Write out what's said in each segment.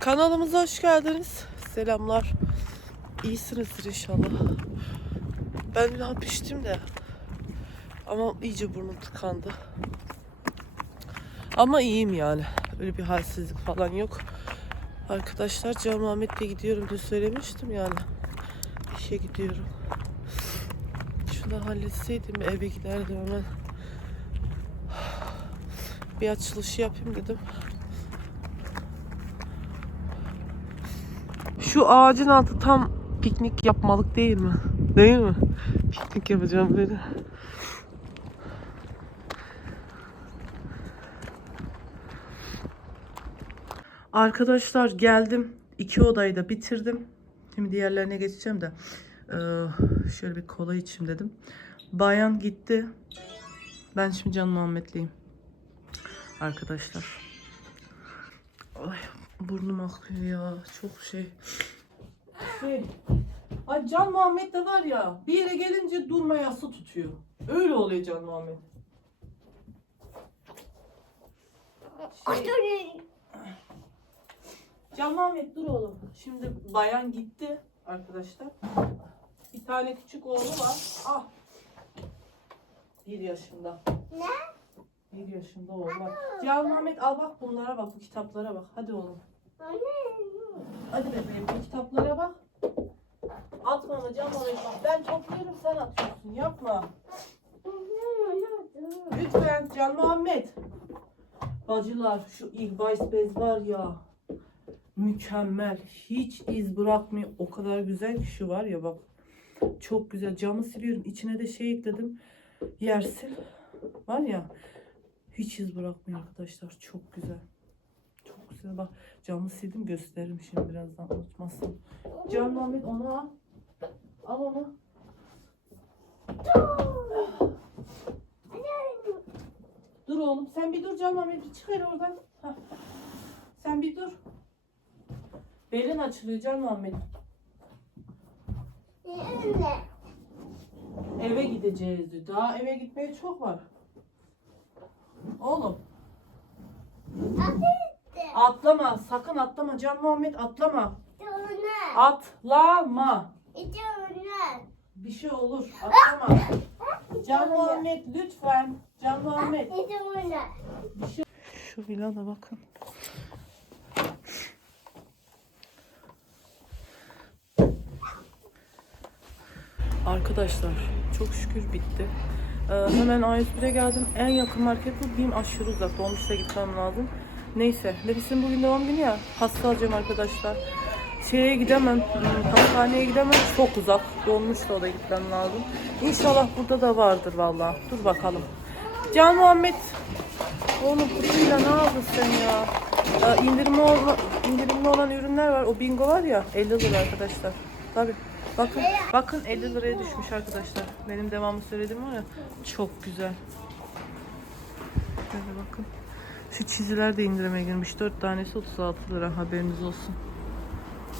Kanalımıza hoş geldiniz. Selamlar. İyisinizdir inşallah. Ben hap içtim de. Ama iyice burnum tıkandı. Ama iyiyim yani. Öyle bir halsizlik falan yok. Arkadaşlar Can Ahmet'le gidiyorum diye söylemiştim yani. İşe gidiyorum. Şunu halletseydim eve giderdim hemen. Bir açılışı yapayım dedim. Şu ağacın altı tam piknik yapmalık değil mi? Değil mi? Piknik yapacağım böyle. Arkadaşlar geldim. İki odayı da bitirdim. Şimdi diğerlerine geçeceğim de. Ee, şöyle bir kola içeyim dedim. Bayan gitti. Ben şimdi Can Muhammed'liyim. Arkadaşlar. Ay burnum akıyor ya. Çok şey. Şey. Ay Can Muhammed de var ya bir yere gelince durmayası tutuyor. Öyle oluyor Can Muhammed. Şey, Can Muhammed dur oğlum. Şimdi bayan gitti arkadaşlar. Bir tane küçük oğlu var. Ah. Bir yaşında. Ne? Bir yaşında oğlu var. Can Muhammed al bak bunlara bak bu kitaplara bak. Hadi oğlum. Hadi bebeğim bu kitaplara bak. Atma Can Muhammed bak. Ben topluyorum sen atıyorsun. Yapma. Lütfen Can Muhammed. Bacılar şu Vice Bez var ya. Mükemmel. Hiç iz bırakmıyor. O kadar güzel ki şu var ya bak. Çok güzel. Camı siliyorum. İçine de şey ekledim. Yersil. Var ya. Hiç iz bırakmıyor arkadaşlar. Çok güzel. Güzel. Bak camı sildim gösteririm şimdi birazdan unutmasın. Can Muhammed onu al. Al onu. Dur oğlum sen bir dur Can Muhammed bir çıkar oradan. Hah. Sen bir dur. Belin açılıyor Can Muhammed. Eve gideceğiz. Daha eve gitmeye çok var. Oğlum atlama sakın atlama Can Muhammed atlama. Atlama. Bir şey olur atlama. Can Muhammed lütfen. Can Muhammed. Şu villada bakın. Arkadaşlar çok şükür bitti. Ee, hemen A101'e geldim. En yakın market bu. Bim aşırı uzak. Dolmuşla gitmem lazım. Neyse. Nefis'in bugün doğum günü ya. Hasta alacağım arkadaşlar. Şeye gidemem. hmm, Hastaneye gidemem. Çok uzak. Dolmuşla o da gitmem lazım. İnşallah burada da vardır vallahi. Dur bakalım. Can Muhammed. Oğlum kutuyla ne aldın sen ya? Ee, indirimli, olan, indirimli olan ürünler var. O bingo var ya 50 lira arkadaşlar. Tabi. Bakın, bakın 50 liraya düşmüş arkadaşlar. Benim devamlı söylediğim var ya. Çok güzel. Şöyle bakın. Şu çiziler de indirime girmiş. 4 tanesi 36 lira haberiniz olsun.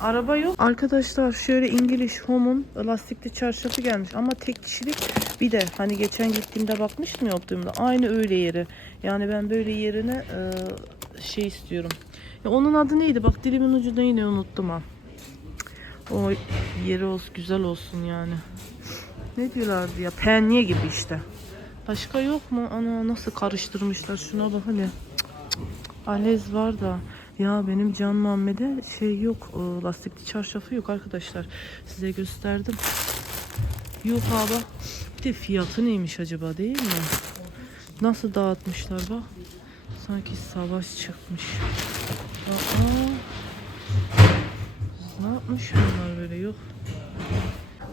Araba yok. Arkadaşlar şöyle İngiliz Home'un lastikli çarşafı gelmiş ama tek kişilik bir de hani geçen gittiğimde bakmıştım ya optimumda aynı öyle yeri. Yani ben böyle yerine e, şey istiyorum. Ya onun adı neydi? Bak dilimin ucunda yine unuttum ha. O yeri olsun güzel olsun yani. Ne diyorlardı ya? Penye gibi işte. Başka yok mu? Ana nasıl karıştırmışlar şuna bak hani. Alez var da. Ya benim Can Muhammed'e şey yok. e, Lastikli çarşafı yok arkadaşlar. Size gösterdim. Yok abi. Bir de fiyatı neymiş acaba değil mi? Nasıl dağıtmışlar bak. Sanki savaş çıkmış. Aa. Ne yapmış bunlar böyle yok.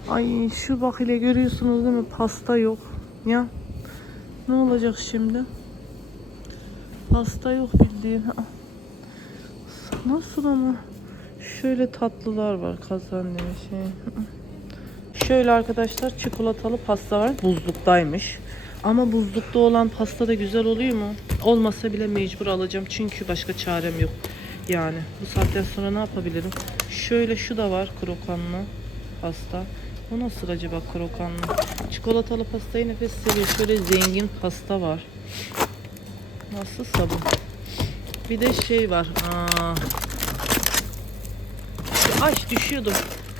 Ay şu bak ile görüyorsunuz değil mi? Pasta yok. Ya. Ne olacak şimdi? Pasta yok bildiğin. Nasıl ama? Şöyle tatlılar var kazanıyor şey. Şöyle arkadaşlar çikolatalı pasta var. Buzluktaymış. Ama buzlukta olan pasta da güzel oluyor mu? Olmasa bile mecbur alacağım. Çünkü başka çarem yok. Yani bu saatten sonra ne yapabilirim? Şöyle şu da var krokanlı pasta. O nasıl acaba krokanlı? Çikolatalı pastayı nefes seviyor. Şöyle zengin pasta var. Nasıl sabun? Bir de şey var. Aa, Ay düşüyordum.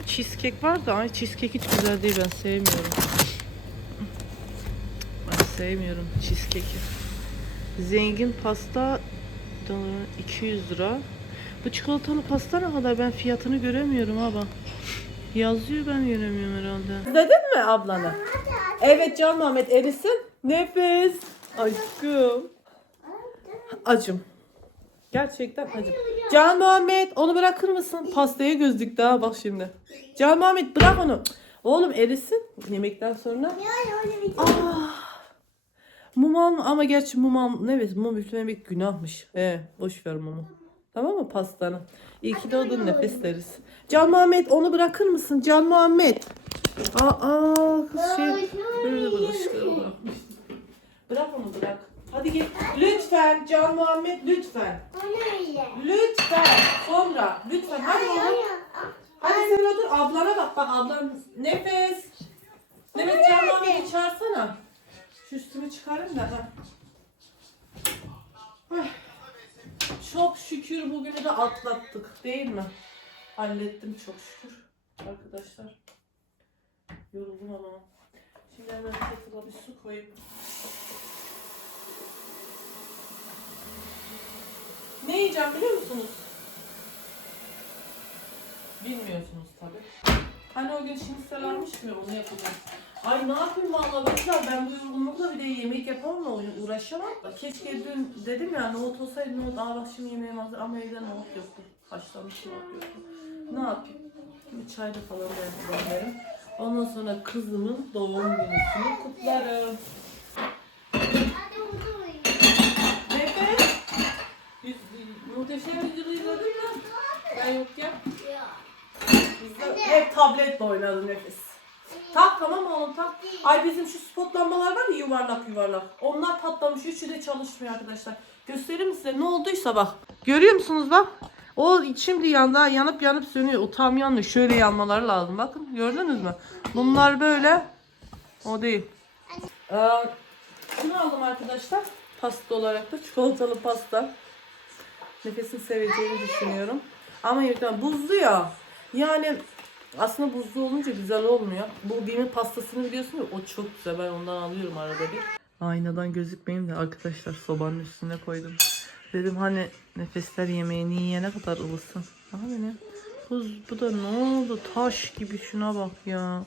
Cheesecake var da ay cheesecake hiç güzel değil ben sevmiyorum. Ben sevmiyorum cheesecake'i. Zengin pasta da 200 lira. Bu çikolatalı pasta ne kadar ben fiyatını göremiyorum ama. Yazıyor ben göremiyorum herhalde. Dedin mi ablana? Evet Can Mehmet erisin. Nefes. Aşkım. Acım. Gerçekten acım. Can Muhammed onu bırakır mısın? Pastaya gözlük daha bak şimdi. Can Muhammed bırak onu. Oğlum erisin yemekten sonra. Ah. Mum alma ama gerçi mum al ne evet mum üflemek günahmış. He boş ver mumu. Tamam mı pastanı? İyi ki doğdun nefes deriz. Can Muhammed onu bırakır mısın? Can Muhammed. Aa kız şey böyle bulaşıkları bırakmış. Bırak onu bırak. Hadi git. Lütfen Can Muhammed lütfen. Lütfen. Sonra. Lütfen. Hadi oğlum. Hadi sen otur. Ablana bak. Bak ablan. Nefes. Nefes Can Muhammed'i çağırsana. Şu üstümü çıkarayım da. Ha. Çok şükür bugünü de atlattık. Değil mi? Hallettim çok şükür. Arkadaşlar. Yoruldum ama. Şimdi hemen kettle'a bir su koyup Ne yiyeceğim biliyor musunuz? Bilmiyorsunuz tabi. Hani o gün şinistel almıştım ya onu yapacağım. Ay ne yapayım valla baklar ben bu yorgunlukla bir de yemek yapamam da uğraşamam. Keşke dün dedim ya nohut olsaydı nohut bak şimdi yemeğim hazır ama evde nohut yoktu. Haşlanmış nohut yoktu. Ne yapayım? Bir çayda falan ben kullanırım. Ondan sonra kızımın doğum gününü kutlarım. Nefes. Yüz, muhteşem yüzyılı izledin mi? Ben yokken. Biz de hep tabletle oynadı nefes. Tak tamam oğlum tak. Ay bizim şu spot lambalar var ya yuvarlak yuvarlak. Onlar patlamış. Üçü de çalışmıyor arkadaşlar. Göstereyim size ne olduysa bak. Görüyor musunuz bak? O şimdi yanda yanıp yanıp sönüyor. O tam yanıyor. Şöyle yanmaları lazım. Bakın gördünüz mü? Bunlar böyle. O değil. Ee, şunu aldım arkadaşlar. Pasta olarak da çikolatalı pasta. Nefesin seveceğini düşünüyorum. Ama yürüten buzlu ya. Yani aslında buzlu olunca güzel olmuyor. Bu Bim'in pastasını biliyorsun ya o çok güzel. Ben ondan alıyorum arada bir. Aynadan gözükmeyeyim de arkadaşlar sobanın üstüne koydum. Dedim hani nefesler yemeğini yiyene kadar ılısın. Aha ne? Buz bu da ne oldu? Taş gibi şuna bak ya.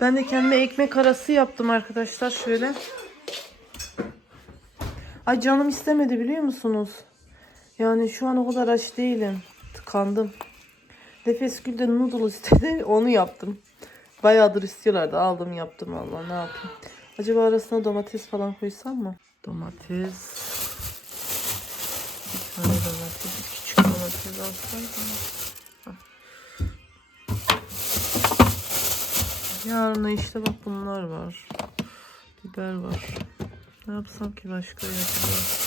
Ben de kendime ekmek arası yaptım arkadaşlar şöyle. Ay canım istemedi biliyor musunuz? Yani şu an o kadar aç değilim. Tıkandım. Nefes Gül noodle istedi. Onu yaptım. Bayağıdır istiyorlardı. Aldım yaptım valla ne yapayım. Acaba arasına domates falan koysam mı? Domates. Bir tane domates. Küçük domates alsaydım. Yarına işte bak bunlar var. Biber var. Ne yapsam ki başka yapacağım.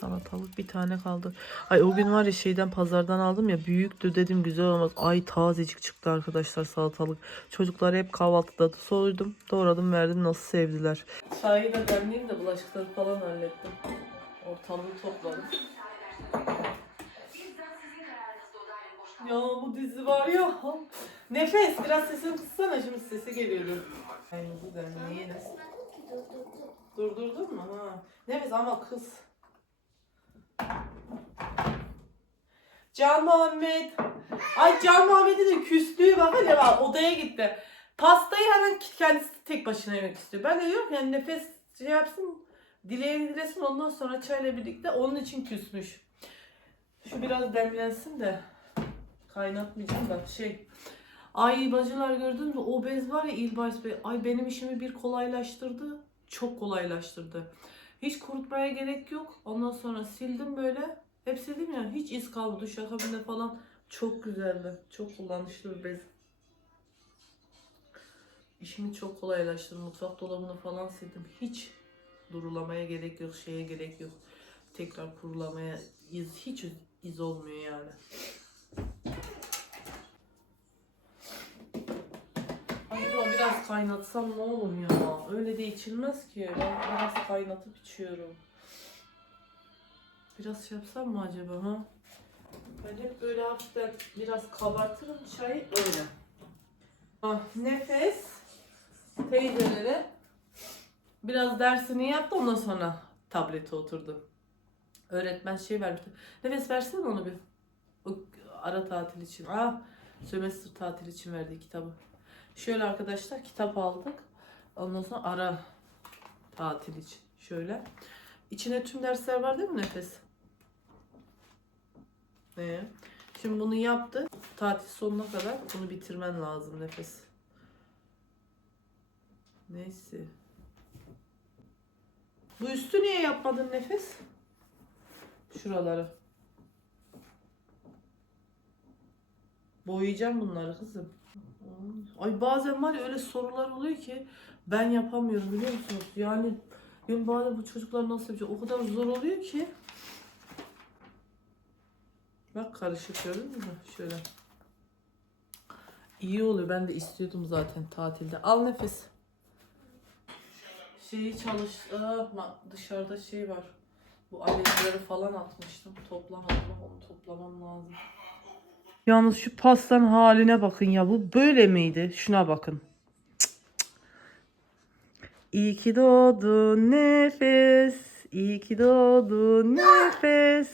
Salatalık bir tane kaldı. Ay o gün var ya şeyden pazardan aldım ya büyüktü dedim güzel olmaz. Ay tazecik çıktı arkadaşlar salatalık. Çocuklar hep kahvaltıda soydum. Doğradım verdim nasıl sevdiler. Da demleyeyim de bulaşıkları falan hallettim. Ortalığı topladım. Ya bu dizi var ya. Nefes biraz sesini kıssana şimdi sesi geliyor. Ay bu demleyelim. Durdurdun mu? Ha. Nefes ama kız. Can Muhammed. Ay Can Muhammed'in de küslüğü bak hele bak odaya gitti. Pastayı hemen kendisi tek başına yemek istiyor. Ben de ki yani nefes şey yapsın. Dileğini dilesin ondan sonra çayla birlikte onun için küsmüş. Şu biraz demlensin de kaynatmayacağım da şey. Ay bacılar gördün mü? O bez var ya İlbais Bey. Ay benim işimi bir kolaylaştırdı. Çok kolaylaştırdı. Hiç kurutmaya gerek yok. Ondan sonra sildim böyle. Hep sildim ya. Hiç iz kalmadı. Şakabinde falan. Çok güzeldi. Çok kullanışlı bir bez. İşimi çok kolaylaştırdı. Mutfak dolabını falan sildim. Hiç durulamaya gerek yok. Şeye gerek yok. Tekrar kurulamaya iz hiç iz olmuyor yani. Acaba biraz kaynatsam ne olur ya? Öyle de içilmez ki. Ben biraz kaynatıp içiyorum. Biraz şey yapsam mı acaba ha? Ben hep böyle hafiften biraz kabartırım çayı öyle. Ah, nefes teyzelere biraz dersini yaptı ondan sonra tablete oturdu. Öğretmen şey vermişti. Nefes versene onu bir. O ara tatil için. Ah, sömestr tatil için verdiği kitabı. Şöyle arkadaşlar kitap aldık. Ondan sonra ara tatil için. Şöyle. İçine tüm dersler var değil mi Nefes? Ee, şimdi bunu yaptı. Tatil sonuna kadar bunu bitirmen lazım Nefes. Neyse. Bu üstü niye yapmadın Nefes? Şuraları. Boyayacağım bunları kızım. Ay bazen var ya öyle sorular oluyor ki ben yapamıyorum biliyor musunuz? Yani ben bazen bu çocuklar nasıl yapacak? O kadar zor oluyor ki. Bak karışık gördün mü? Şöyle. İyi oluyor. Ben de istiyordum zaten tatilde. Al nefes. Şeyi çalış... Aa, ma- dışarıda şey var. Bu alevleri falan atmıştım. Toplamadım. Onu toplamam lazım. Yalnız şu pastanın haline bakın ya. Bu böyle miydi? Şuna bakın. İyi ki doğdun nefes. İyi ki doğdun nefes.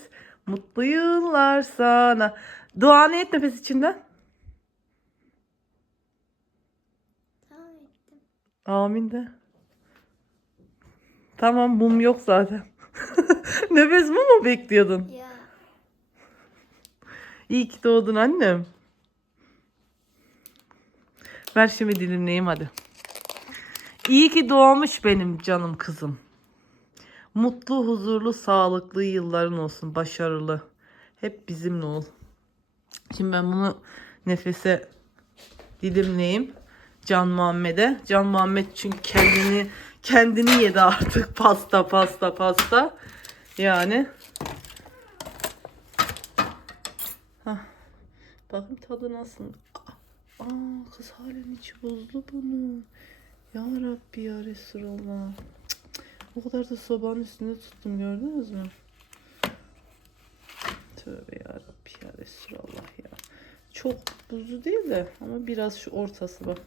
Mutlu yıllar sana. Duanı et nefes içinden. Amin de. Tamam mum yok zaten. nefes mum mu bekliyordun? Ya. İyi ki doğdun annem. Ver şimdi dilimleyeyim hadi. İyi ki doğmuş benim canım kızım. Mutlu, huzurlu, sağlıklı yılların olsun. Başarılı. Hep bizimle ol. Şimdi ben bunu nefese dilimleyeyim. Can Muhammed'e. Can Muhammed çünkü kendini kendini yedi artık. Pasta, pasta, pasta. Yani Bakın tadı nasıl. Aa kız halen içi bozdu bunu. Ya Rabbi ya Resulallah. O kadar da sobanın üstünde tuttum gördünüz mü? Tövbe ya Rabbi ya Resulallah ya. Çok buzlu değil de ama biraz şu ortası bak.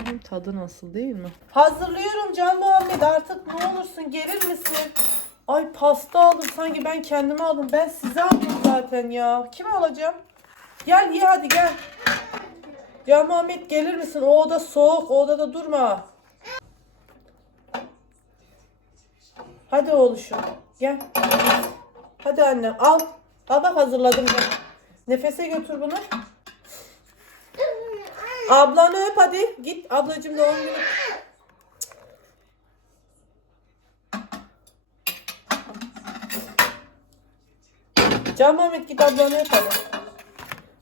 Bunun tadı nasıl değil mi? Hazırlıyorum Can Muhammed artık ne olursun gelir misin? Ay pasta aldım sanki ben kendime aldım. Ben size aldım zaten ya. Kime alacağım? Gel ye hadi gel. Can Muhammed gelir misin? O oda soğuk. O odada durma. Hadi oğluşum. Gel. Hadi anne al. Al bak hazırladım gel. Nefese götür bunu. Ablanı öp hadi. Git ablacığım doğum günü. Can Mehmet git ablanı öp hadi.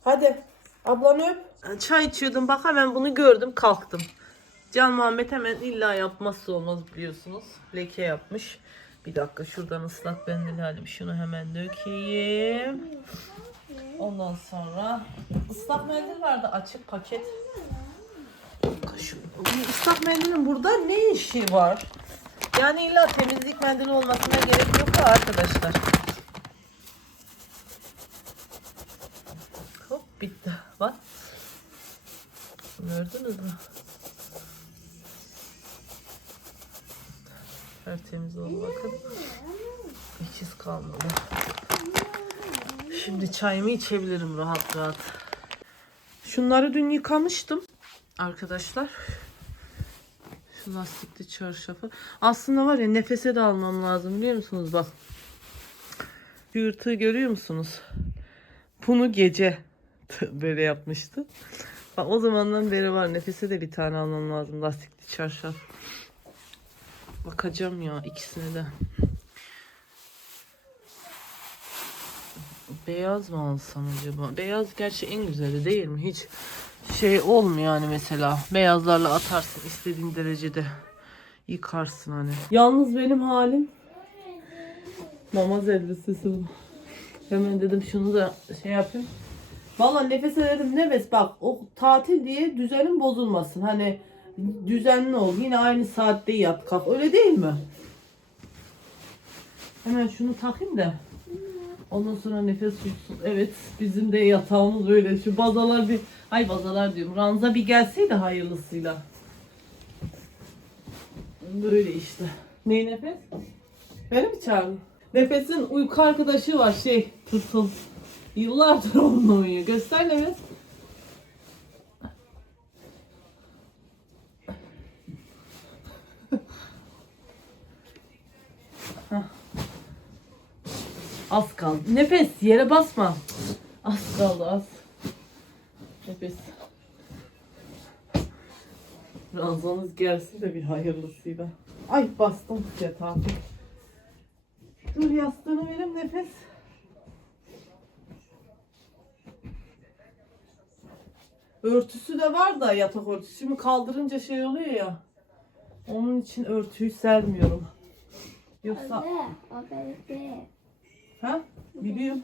Hadi. Ablanı öp. Çay içiyordum bak hemen bunu gördüm kalktım. Can Muhammed hemen illa yapmazsa olmaz biliyorsunuz. Leke yapmış. Bir dakika şuradan ıslak mendil alayım. Şunu hemen dökeyim. Ondan sonra ıslak mendil vardı açık paket. Bu ıslak mendilin burada ne işi var? Yani illa temizlik mendili olmasına gerek yok da arkadaşlar. Bitti. Bak. Gördünüz mü? Tertemiz oldu bakın. Hiç iz kalmadı. Şimdi çayımı içebilirim rahat rahat. Şunları dün yıkamıştım. Arkadaşlar. Şu lastikli çarşafı. Aslında var ya nefese de almam lazım biliyor musunuz? Bak. Yırtığı görüyor musunuz? Bunu gece böyle yapmıştı. Bak o zamandan beri var. Nefese de bir tane almam lazım. Lastikli çarşaf. Bakacağım ya ikisine de. Beyaz mı alsam acaba? Beyaz gerçi en güzeli değil mi? Hiç şey olmuyor yani mesela. Beyazlarla atarsın istediğin derecede. Yıkarsın hani. Yalnız benim halim namaz elbisesi bu. Hemen dedim şunu da şey yapayım. Valla nefese dedim nefes bak o tatil diye düzenin bozulmasın. Hani düzenli ol. Yine aynı saatte yat kalk. Öyle değil mi? Hemen şunu takayım da Ondan sonra nefes tutsun. Evet bizim de yatağımız öyle. Şu bazalar bir... Ay bazalar diyorum. Ranza bir gelseydi hayırlısıyla. Böyle işte. Ney nefes? Beni mi çağırdın? Nefes'in uyku arkadaşı var şey tırtıl. Yıllardır onunla uyuyor. Göster. Hah. Az kaldı. Nefes yere basma. Az kaldı az. Nefes. Ranzanız gelsin de bir hayırlısıyla. Ay bastım yatağa. Dur yastığını verim nefes. Örtüsü de var da yatak örtüsü. Şimdi kaldırınca şey oluyor ya. Onun için örtüyü sermiyorum. Yoksa... Anne, o benim değil. Ha? Biliyorum.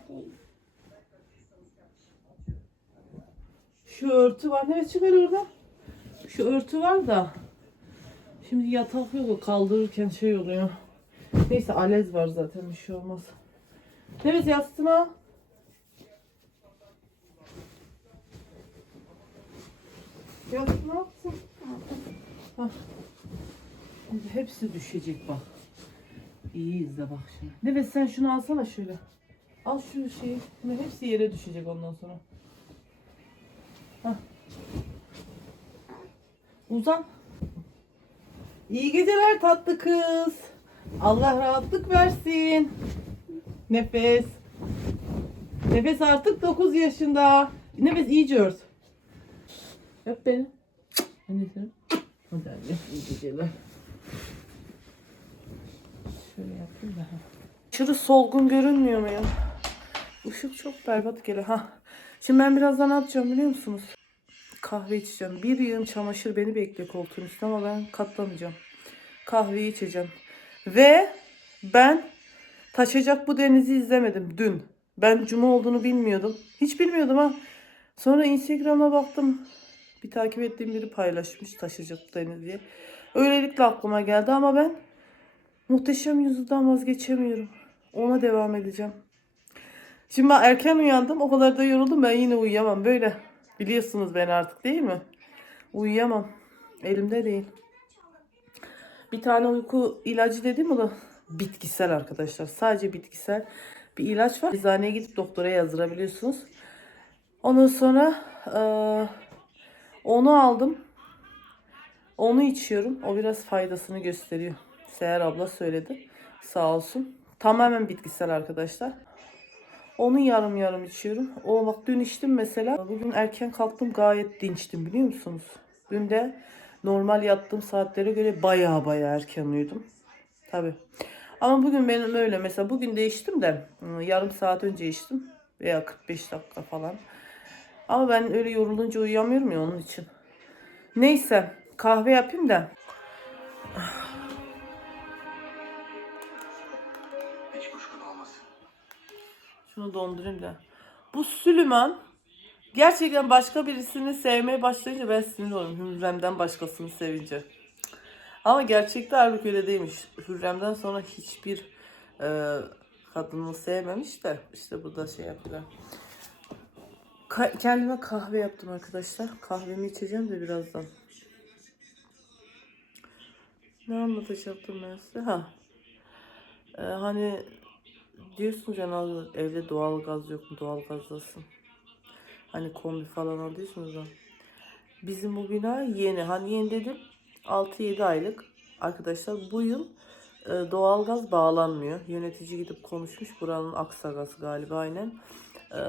Şu örtü var. Ne çıkar oradan? Şu örtü var da. Şimdi yatak yok. Kaldırırken şey oluyor. Neyse alez var zaten bir şey olmaz. Evet yastığını Yastığını al kızım. Hah. Şimdi hepsi düşecek bak. İyi izle bak şimdi. Nefes sen şunu alsana şöyle. Al şu şeyi. Şimdi hepsi yere düşecek ondan sonra. Hah. Uzan. İyi geceler tatlı kız. Allah rahatlık versin. Nefes. Nefes artık 9 yaşında. Nefes iyice ört. Öp beni. Annesi. Hadi anne. iyi geceler. Şöyle yapayım da. Aşırı solgun görünmüyor mu ya? Işık çok berbat geliyor. Ha. Şimdi ben birazdan ne yapacağım biliyor musunuz? Kahve içeceğim. Bir yığın çamaşır beni bekliyor koltuğun üstünde ama ben katlamayacağım. Kahveyi içeceğim. Ve ben taşacak bu denizi izlemedim dün. Ben cuma olduğunu bilmiyordum. Hiç bilmiyordum ha. Sonra Instagram'a baktım. Bir takip ettiğim biri paylaşmış deniz diye. Öylelikle aklıma geldi ama ben muhteşem yüzünden vazgeçemiyorum. Ona devam edeceğim. Şimdi ben erken uyandım. O kadar da yoruldum. Ben yine uyuyamam. Böyle. Biliyorsunuz beni artık değil mi? Uyuyamam. Elimde değil. Bir tane uyku ilacı dedim mi? Bitkisel arkadaşlar. Sadece bitkisel bir ilaç var. Eczaneye gidip doktora yazdırabiliyorsunuz. Ondan sonra eee, onu aldım. Onu içiyorum. O biraz faydasını gösteriyor. Seher abla söyledi. Sağ olsun. Tamamen bitkisel arkadaşlar. Onu yarım yarım içiyorum. O bak dün içtim mesela. Bugün erken kalktım gayet dinçtim biliyor musunuz? Dün de normal yattığım saatlere göre baya baya erken uyudum. Tabi. Ama bugün benim öyle mesela bugün de içtim de ıı, yarım saat önce içtim. Veya 45 dakika falan. Ama ben öyle yorulunca uyuyamıyorum ya onun için. Neyse kahve yapayım da. Hiç kuşkun olmasın. Şunu dondurayım da. Bu Süleyman gerçekten başka birisini sevmeye başlayınca ben sinir oluyorum. Hürrem'den başkasını sevince. Ama gerçekte halbuki öyle değilmiş. Hürrem'den sonra hiçbir e, kadını sevmemiş de işte bu da şey yapıyor. Ka- kendime kahve yaptım arkadaşlar. Kahvemi içeceğim de birazdan. Ne anlatacaktım ben size? Ha. Ee, hani diyorsunuz ya "Naz, evde doğal gaz yok mu? Doğal gazlasın. Hani kombi falan alıyorsunuz da. Bizim bu bina yeni. Hani yeni dedim 6-7 aylık. Arkadaşlar bu yıl e, doğalgaz bağlanmıyor. Yönetici gidip konuşmuş. Buranın Aksagaz galiba aynen. E,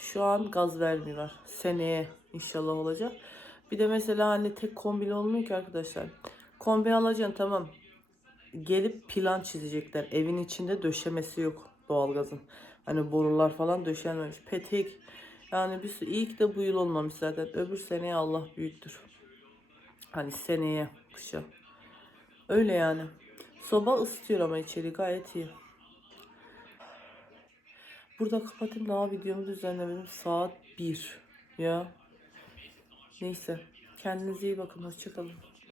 şu an gaz vermiyorlar. Seneye inşallah olacak. Bir de mesela hani tek kombili olmuyor ki arkadaşlar. Kombi alacaksın tamam. Gelip plan çizecekler. Evin içinde döşemesi yok doğalgazın. Hani borular falan döşenmemiş. Petek. Yani bir sürü ki de bu yıl olmamış zaten. Öbür seneye Allah büyüktür. Hani seneye kışa. Öyle yani. Soba ısıtıyor ama içeri gayet iyi. Burada kapatayım daha videomu düzenlemedim. Saat 1. Ya. Neyse. Kendinize iyi bakın. Hoşçakalın.